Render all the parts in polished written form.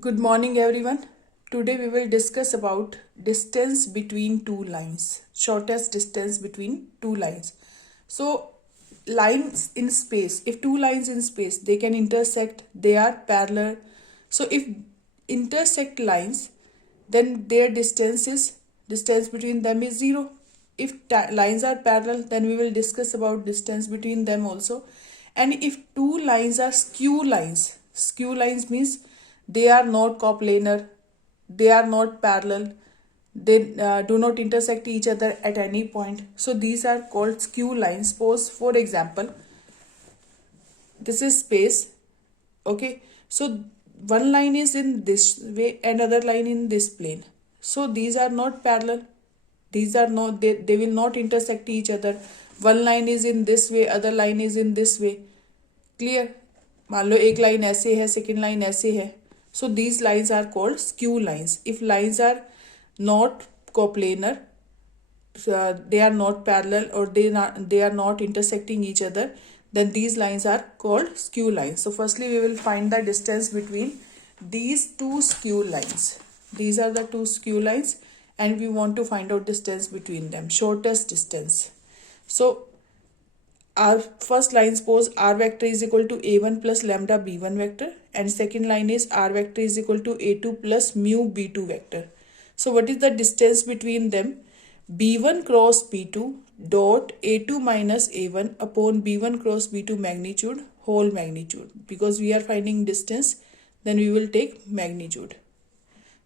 Good morning everyone. Today we will discuss about distance between two lines, shortest distance between two lines. So lines in space, if two lines in space, they can intersect, they are parallel. So if intersect lines, then their distance between them is zero. If lines are parallel, then we will discuss about distance between them also. And if two lines are skew lines means they are not coplanar, they are not parallel, they do not intersect each other at any point. So these are called skew lines. Suppose, for example, this is space. Okay, so one line is in this way and other line in this plane. So these are not parallel. These are not, they will not intersect each other. One line is in this way, other line is in this way. Clear. मान लो एक line ऐसे है, second line ऐसे है. So these lines are called skew lines. If lines are not coplanar, they are not parallel, or they are not intersecting each other, then these lines are called skew lines. So firstly we will find the distance between these two skew lines. These are the two skew lines and we want to find out distance between them, shortest distance. So our first line, suppose r vector is equal to a1 plus lambda b1 vector, and second line is r vector is equal to a2 plus mu b2 vector. So what is the distance between them? b1 cross b2 dot a2 minus a1 upon b1 cross b2 magnitude whole magnitude. Because we are finding distance, then we will take magnitude.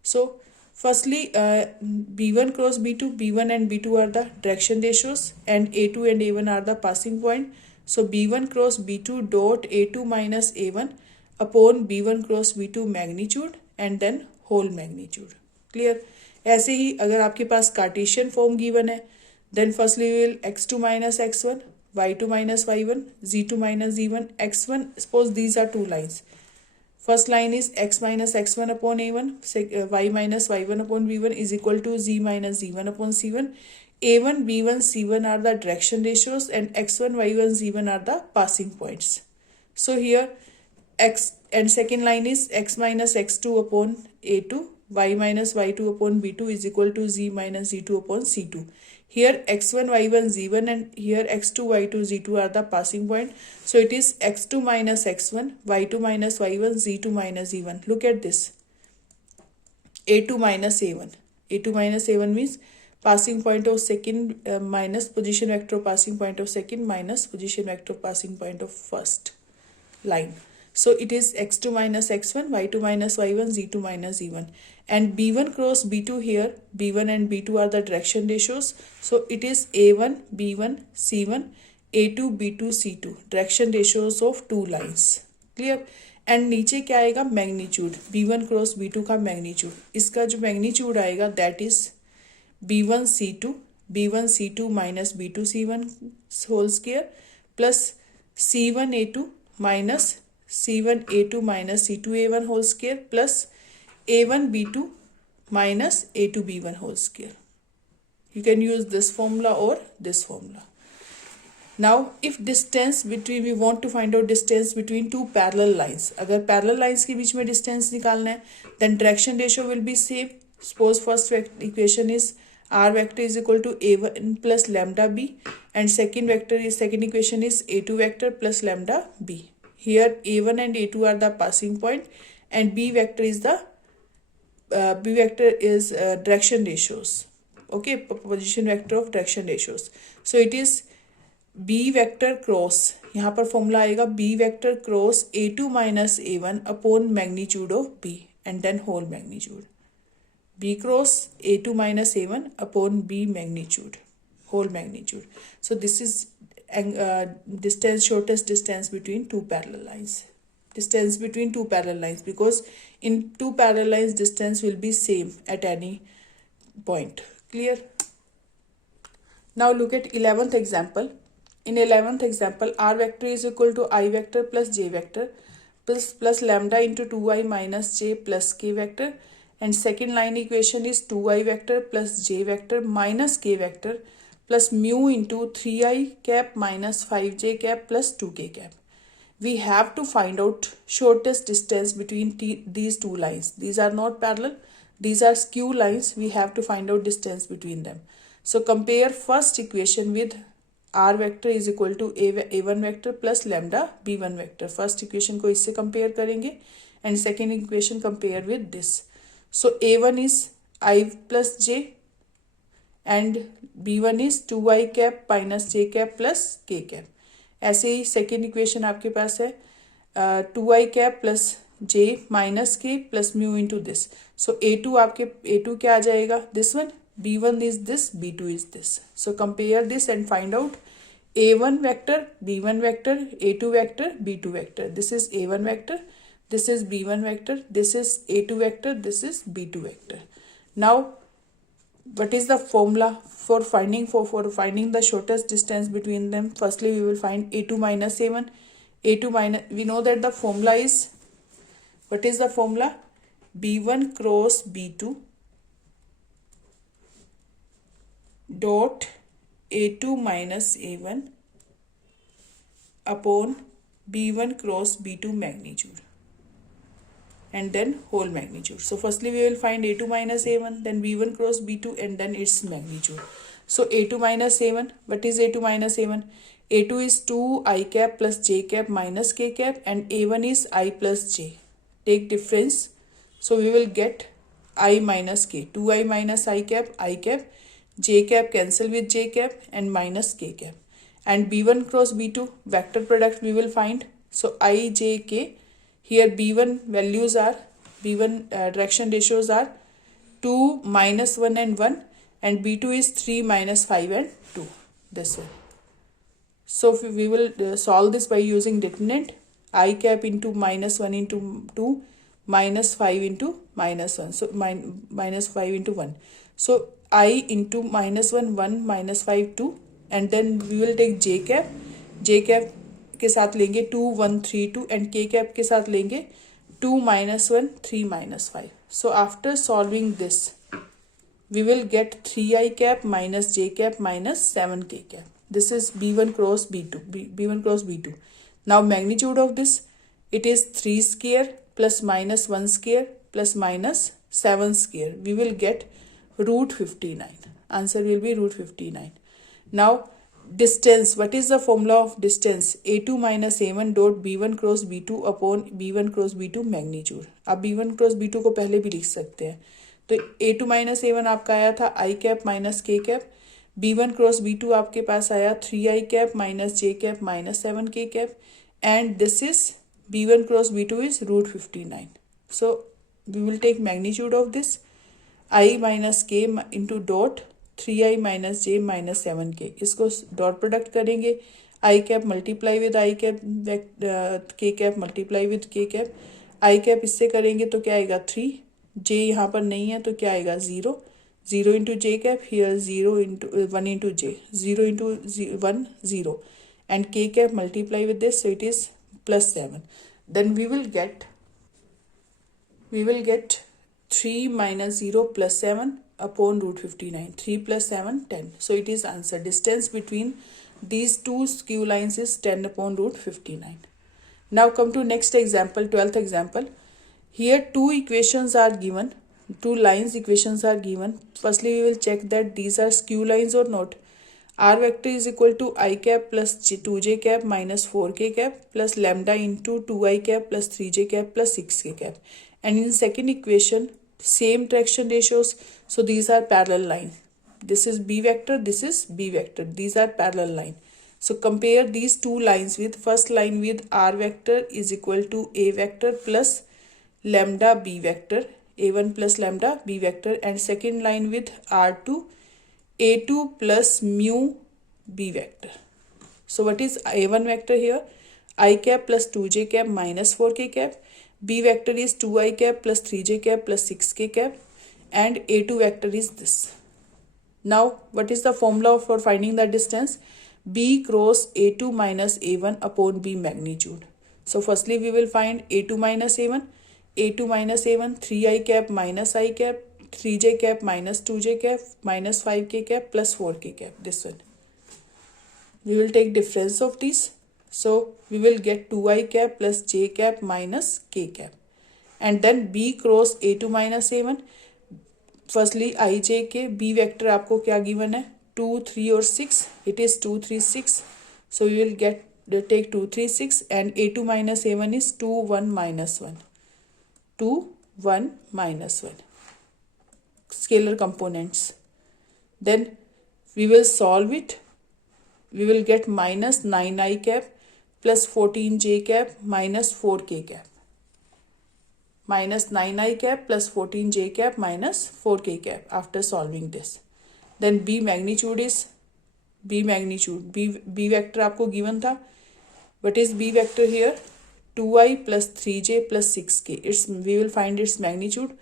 So firstly, b1 cross b2, b1 and b2 are the direction ratios and a2 and a1 are the passing point. So b1 cross b2 dot a2 minus a1 upon b1 cross b2 magnitude and then whole magnitude. Clear? ऐसे ही अगर आपके पास Cartesian form given है, then firstly we will x2 minus x1, y2 minus y1, z2 minus z1, x1. Suppose these are two lines. First line is x minus x1 upon a1, y minus y1 upon b1 is equal to z minus z1 upon c1. a1, b1, c1 are the direction ratios and x1, y1, z1 are the passing points. So here x and second line is x minus x2 upon a2, y minus y2 upon b2 is equal to z minus z2 upon c2. Here x1, y1, z1 and here x2, y2, z2 are the passing point. So it is x2 minus x1, y2 minus y1, z2 minus z1. Look at this. a2 minus a1. a2 minus a1 means passing point of second minus position vector of passing point of second minus position vector of passing point of first line. So it is x2 minus x1, y2 minus y1, z2 minus z1. And b1 cross b2 here, b1 and b2 are the direction ratios. So it is a1, b1, c1, a2, b2, c2. Direction ratios of two lines. Clear? And नीचे क्या आएगा? Magnitude. b1 cross b2 का magnitude. इसका जो magnitude आएगा that is b1 c2 minus b2 c1 whole square plus c1 a2 minus c1 a2 minus c2 a1 whole square plus a1 b2 minus a2 b1 whole square. You can use this formula or this formula. Now if distance between, we want to find out distance between two parallel lines. अगर parallel lines के बीच में distance निकालना है, then direction ratio will be same. Suppose first equation is r vector is equal to a1 plus lambda b and second equation is a2 vector plus lambda b. Here a1 and a2 are the passing point and b vector is direction ratios. Okay, position vector of direction ratios. So it is b vector cross, यहाँ पर formula आएगा b vector cross a2 minus a1 upon magnitude of b and then whole magnitude. b cross a2 minus a1 upon b magnitude, whole magnitude. So this is distance, shortest distance between two parallel lines. Distance between two parallel lines, because in two parallel lines distance will be same at any point. Clear? Now look at 11th example. In 11th example, r vector is equal to I vector plus j vector plus lambda into 2i minus j plus k vector, and second line equation is 2i vector plus j vector minus k vector plus mu into 3i cap minus 5j cap plus 2k cap. we have to find out shortest distance between these two lines. These are not parallel, these are skew lines. We have to find out distance between them. So compare first equation with r vector is equal to a1 vector plus lambda b1 vector. First equation को इससे compare करेंगे and second equation compare with this. So a1 is I plus j and b1 is 2i cap minus j cap plus k cap. ऐसे ही second equation आपके पास है 2i cap plus j minus k plus mu into this. So a2 क्या आ जाएगा, this one, b1 is this, b2 is this. So compare this and find out a1 vector, b1 vector, a2 vector, b2 vector. This is a1 vector, this is b1 vector, this is a2 vector, this is b2 vector. Now what is the formula for finding the shortest distance between them? Firstly we will find a2 minus a1. A2 minus, we know that the formula is, what is the formula? b1 cross b2 dot a2 minus a1 upon b1 cross b2 magnitude and then whole magnitude. So firstly we will find a2 minus a1, then b1 cross b2 and then its magnitude. So a2 minus a1, what is a2 minus a1? a2 is 2i cap plus j cap minus k cap and a1 is I plus j. Take difference, so we will get I minus k, 2i minus I cap, j cap cancel with j cap and minus k cap. And b1 cross b2 vector product we will find. So I, j, k. Here b1 values are, b1 direction ratios are 2, minus 1 and 1 and b2 is 3, minus 5 and 2, this one. So we will solve this by using determinant. I cap into minus 1 into 2, minus 5 into minus 1. So minus 5 into 1. So I into minus 1, 1, minus 5, 2 and then we will take j cap. j cap के साथ लेंगे 2, 1, 3, 2 and k cap के साथ लेंगे 2, minus 1, 3, minus 5. So after solving this we will get 3i cap minus j cap minus 7k cap. This is b1 cross b2, b1 cross b2. Now magnitude of this, it is 3 square plus minus 1 square plus minus 7 square. We will get root 59. Answer will be root 59. Now distance, what is the formula of distance? a2 minus a1 dot b1 cross b2 upon b1 cross b2 magnitude. आप b1 cross b2 को पहले भी लिख सकते हैं. तो a2 minus a1 आपका आया था I cap minus k cap, b1 cross b2 आपके पास आया 3i cap minus j cap minus 7k cap and this is b1 cross b2 is root 59. So we will take magnitude of this I minus k into dot 3i minus j minus 7k. इसको dot product करेंगे, i cap multiply with i cap, k cap multiply with k cap. I cap इससे करेंगे तो क्या आएगा 3, j यहाँ पर नहीं है तो क्या आएगा 0, 0 into j cap, here 0 into 1 into j, 0 into 1 0 and k cap multiply with this, so it is plus 7. Then we will get 3 minus 0 plus 7 upon root 59. 3 plus 7, 10. So it is answer. Distance between these two skew lines is 10 upon root 59. Now come to next example, 12th example. Here two equations are given. Two lines equations are given. Firstly we will check that these are skew lines or not. R vector is equal to I cap plus 2j cap minus 4k cap plus lambda into 2i cap plus 3j cap plus 6k cap. And in second equation same traction ratios, so these are parallel lines. This is b vector, this is b vector, these are parallel line. So compare these two lines with first line with r vector is equal to a vector plus lambda b vector, a1 plus lambda b vector, and second line with r2 a2 plus mu b vector. So what is a1 vector here? I cap plus 2j cap minus 4k cap. B vector is 2i cap plus 3j cap plus 6k cap and a2 vector is this. Now what is the formula for finding the distance? B cross a2 minus a1 upon b magnitude. So firstly we will find a2 minus a1, 3i cap minus I cap, 3j cap minus 2j cap minus 5k cap plus 4k cap, this one. We will take difference of these. So we will get 2i cap plus j cap minus k cap. And then b cross a2 minus a1. Firstly i j k b vector आपको क्या given है 2 3 और 6. It is 2 3 6. So you will get take 2 3 6 and a2 minus a1 is 2 1 minus 1. 2 1 minus 1 scalar components. Then we will solve it. We will get minus 9i cap plus 14j cap minus 4k cap. Minus 9i cap plus 14j cap minus 4k cap after solving this. Then b magnitude is b vector आपको given था. What is b vector here? 2i plus 3j plus 6k. We will find its magnitude.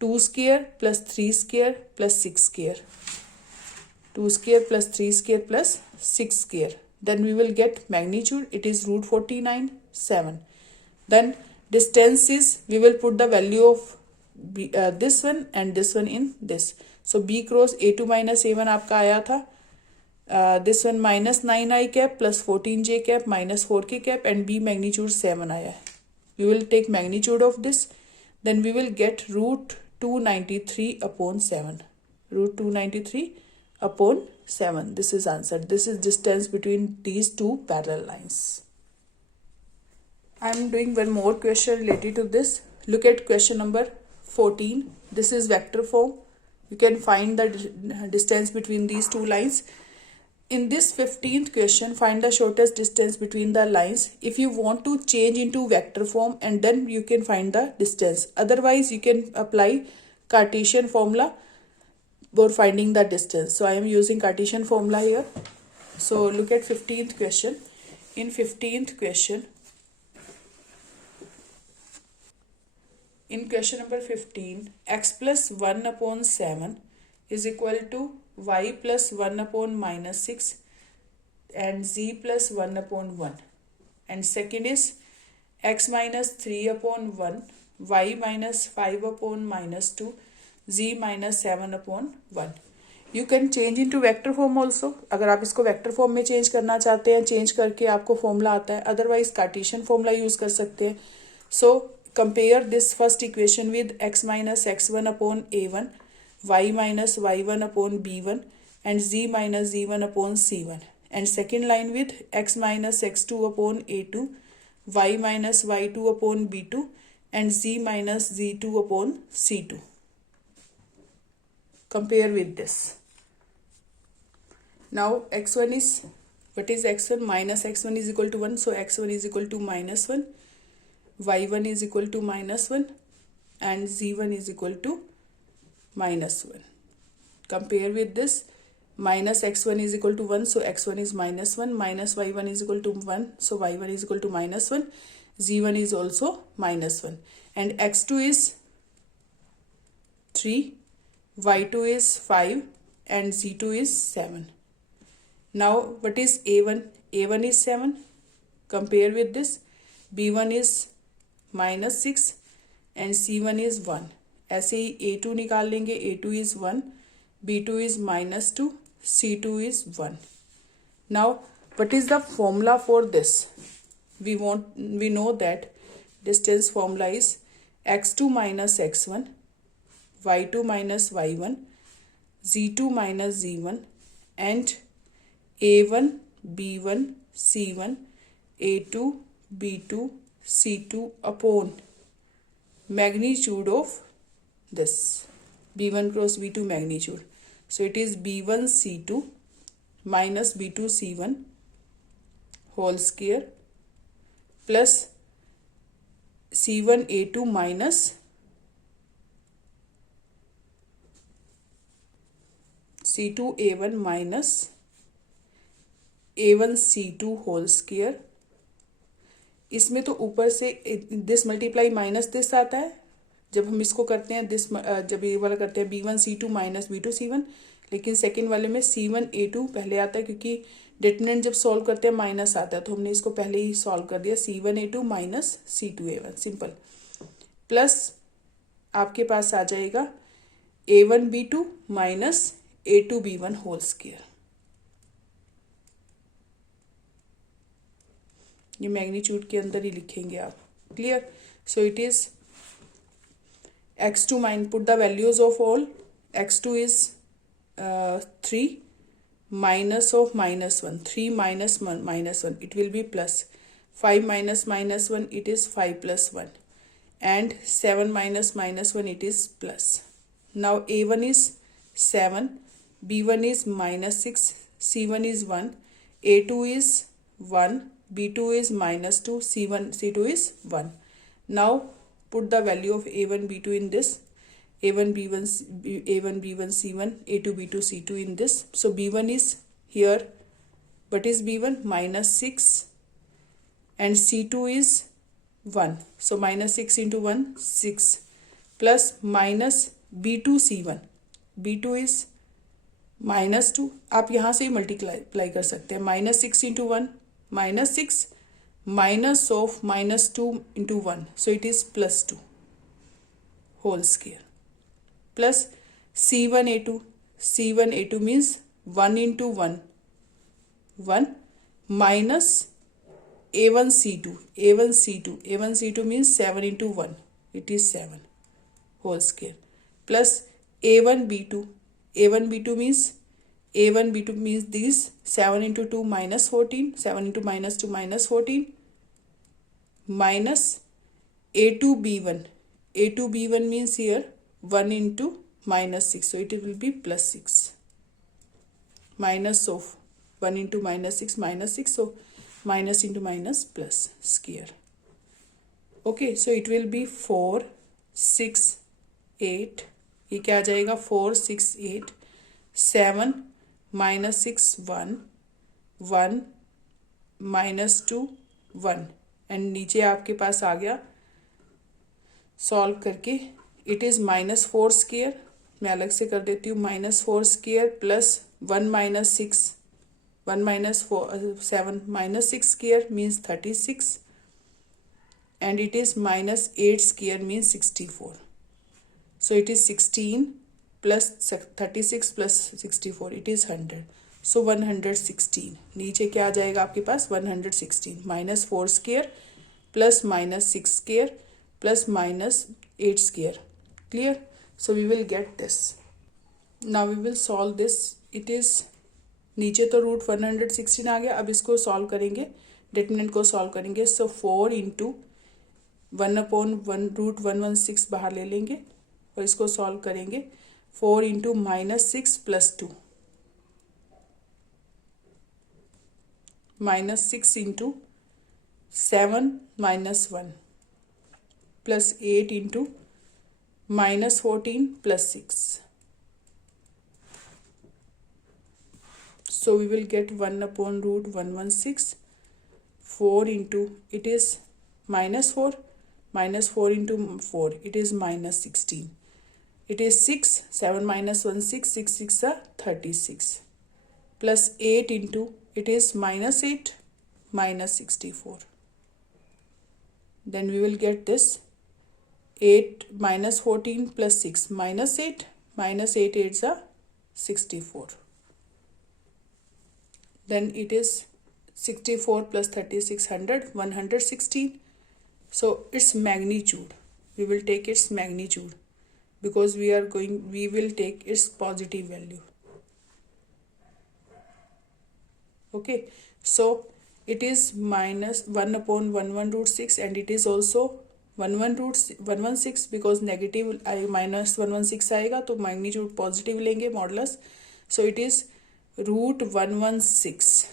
2 square plus 3 square plus 6 square. 2 square plus 3 square plus 6 square. Then we will get magnitude. It is root 49 7. Then distance is, we will put the value of this one and this one in this. So b cross a2 minus a1 आपका आया था this one minus 9i cap plus 14j cap minus 4k cap and b magnitude 7 आया है. We will take magnitude of this. Then we will get root 293 upon 7. Root 293 upon 7. This is answered. This is distance between these two parallel lines. I am doing one more question related to this. Look at question number 14. This is vector form. You can find the distance between these two lines. In this 15th question, find the shortest distance between the lines. If you want to change into vector form and then you can find the distance. Otherwise, you can apply Cartesian formula for finding the distance. So I am using Cartesian formula here. So look at 15th question. In 15th question, in question number 15, x plus 1 upon 7 is equal to y plus 1 upon minus 6 and z plus 1 upon 1. And second is x minus 3 upon 1, y minus 5 upon minus 2, z minus 7 upon 1. You can change into vector form also. अगर आप इसको vector form में change करना चाहते हैं, change करके आपको formula आता है. Otherwise Cartesian formula use कर सकते हैं. So compare this first equation with x minus x1 upon a1, y minus y1 upon b1 and z minus z1 upon c1. And second line with x minus x2 upon a2, y minus y2 upon b2 and z minus z2 upon c2. Compare with this. Now x1 is, what is x1? Minus x1 is equal to 1. So x1 is equal to minus 1. y1 is equal to minus 1 and z1 is equal to minus 1. Compare with this. Minus x1 is equal to 1, so x1 is minus 1. Minus y1 is equal to 1, so y1 is equal to minus 1. z1 is also minus 1. And x2 is 3, y2 is 5 and z2 is 7. Now what is a1? a1 is 7. Compare with this. b1 is minus 6 and c1 is 1. ऐसे ही a2 निकाल लेंगे. a2 is 1, b2 is minus 2, c2 is 1. Now what is the formula for this? We know that distance formula is x2 minus x1, y2 minus y1, z2 minus z1 and a1 b1 c1 a2 b2 c2 upon magnitude of this b1 cross b2 magnitude. So it is b1 c2 minus b2 c1 whole square plus c1 a2 minus c2 a1 minus a1 c2 whole square. इसमें तो ऊपर से this multiply minus this आता है. जब हम इसको करते हैं दिस, जब ये वाला करते हैं b1 c2 minus b2 c1, लेकिन सेकेंड वाले में c1 a2 पहले आता है क्योंकि डिटरमिनेंट जब सॉल्व करते हैं माइनस आता है, तो हमने इसको पहले ही सॉल्व कर दिया. c1 a2 minus c2 a1 simple, plus आपके पास आ जाएगा a1 b2 minus a2 b1 whole square. ये मैग्नीट्यूड के अंदर ही लिखेंगे आप. Clear? So it is x2 put the values of all. x2 is 3 minus of minus 1. 3 minus 1 minus 1. It will be plus. 5 minus minus 1. It is 5 plus 1. And 7 minus minus 1. It is plus. Now a1 is 7. b1 is minus 6. c1 is 1. a2 is 1. b2 is minus 2. c2 is 1. Now put the value of a1 b2 in this. a1 b1 c1, a2 b2 c2 in this. So b1 is here. What is b1? Minus 6. And c2 is 1. So minus 6 into 1, 6. Plus minus b2 c1. b2 is minus 2. आप यहाँ से ही multiply कर सकते हैं. minus 6 into 1, minus 6. Minus of minus 2 into 1. So it is plus 2 whole square. Plus c1 a2. c1 a2 means 1 into 1. 1 minus a1 c2. a1 c2. a1 c2 means 7 into 1. It is 7 whole square. Plus a1 b2. a1 b2 means these 7 into 2 minus 14. 7 into minus 2 minus 14. Minus a2 b1. a2 b1 means here 1 into minus 6. So it will be plus 6. Minus of 1 into minus 6 minus 6. So minus into minus plus square. Okay, so it will be 4, 6, 8. ये क्या आ जाएगा? 4, 6, 8. 7 minus 6 1. 1 minus 2 1. And नीचे आपके पास आ गया solve करके. It is minus 4 square. मैं अलग से कर देती हूँ. Minus 4 square plus 1 minus 6. 1 minus 4 7 minus 6 square means 36. And it is minus 8 square means 64. So it is 16 plus 36 plus 64. It is 100. So 116. नीचे क्या आ जाएगा आपके पास? 116. Minus 4 square plus minus 6 square plus minus 8 square. Clear? So we will get this. Now we will solve this. It is नीचे तो root 116 आ गया. अब इसको सॉल्व करेंगे. डिटरमिनेंट को सॉल्व करेंगे. सो 4 इंटू 1/1 रूट 116 बाहर ले लेंगे और इसको सॉल्व करेंगे. 4 into minus 6 plus 2. minus 6 into 7 minus 1 plus 8 into minus 14 plus 6. So we will get 1 upon root 116. 4 into, it is minus 4. Minus 4 into 4, it is minus 16. It is 6. 7 minus 1, 6. 6 6 are 36. Plus 8 into, it is minus 8 minus 64. Then we will get this 8 minus 14 plus 6 minus 8. Minus 8 8s are 64. Then it is 64 plus 36 100 116. So its magnitude, we will take its magnitude because we will take its positive value. Okay, so it is minus 1 upon 11 root 6 and it is also 11 root 116 because negative minus 116 आएगा तो magnitude positive लेंगे modulus. So it is root 116.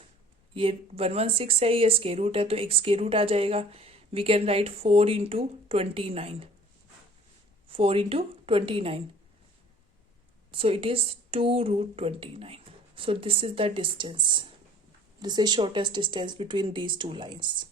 ये 116 है, ये square root है तो एक square root आ जाएगा. We can write 4 into 29. 4 into 29. So it is 2 root 29. So this is the distance. This is shortest distance between these two lines.